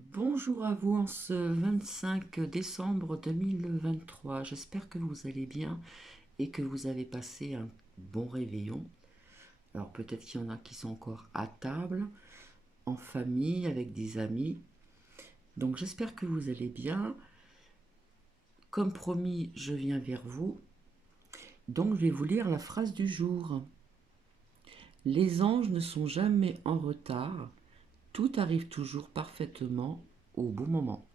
Bonjour à vous en ce 25 décembre 2023. J'espère que vous allez bien et que vous avez passé un bon réveillon. Alors peut-être qu'il y en a qui sont encore à table, en famille, avec des amis. Donc j'espère que vous allez bien. Comme promis, je viens vers vous. Donc je vais vous lire la phrase du jour. Les anges ne sont jamais en retard. Tout arrive toujours parfaitement au bon moment.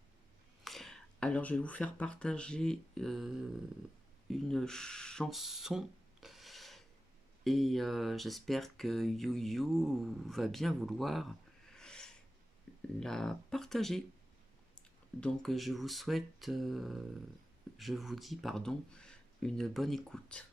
Alors je vais vous faire partager une chanson et j'espère que You va bien vouloir la partager. Donc je vous dis pardon, une bonne écoute.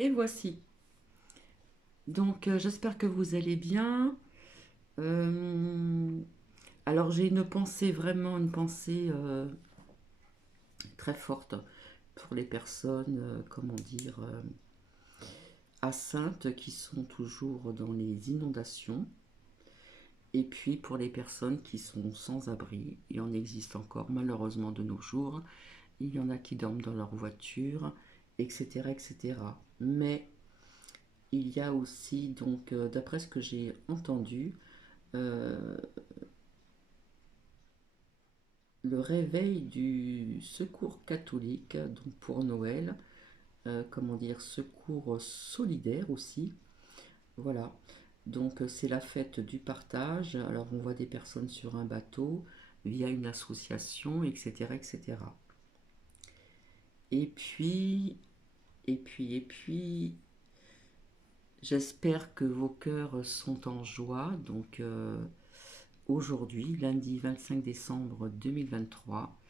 Et voici. Donc j'espère que vous allez bien. Euh, alors j'ai une pensée, vraiment une pensée très forte pour les personnes, comment dire, Saintes qui sont toujours dans les inondations, et puis pour les personnes qui sont sans abri. Il en existe encore malheureusement de nos jours. Il y en a qui dorment dans leur voiture, etc. etc. Mais il y a aussi, donc, d'après ce que j'ai entendu, euh, le réveil du secours catholique, donc pour Noël, comment dire, secours solidaire aussi. Voilà. Donc c'est la fête du partage. Alors on voit des personnes sur un bateau via une association, etc., etc. Et puis, et puis, j'espère que vos cœurs sont en joie. Donc aujourd'hui, lundi 25 décembre 2023,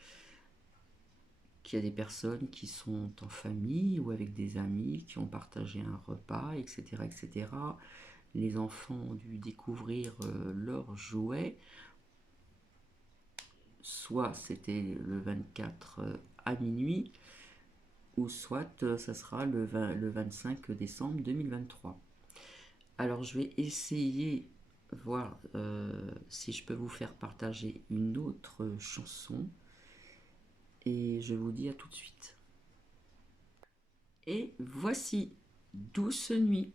qu'il y a des personnes qui sont en famille ou avec des amis, qui ont partagé un repas, etc., etc. Les enfants ont dû découvrir leurs jouets. Soit c'était le 24 à minuit, ou soit ça sera le 25 décembre 2023. Alors je vais essayer voir si je peux vous faire partager une autre chanson et je vous dis à tout de suite. Et voici Douce nuit.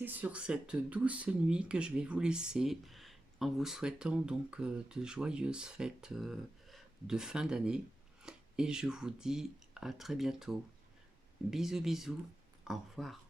C'est sur cette douce nuit que je vais vous laisser en vous souhaitant donc de joyeuses fêtes de fin d'année et je vous dis à très bientôt. Bisous bisous, au revoir.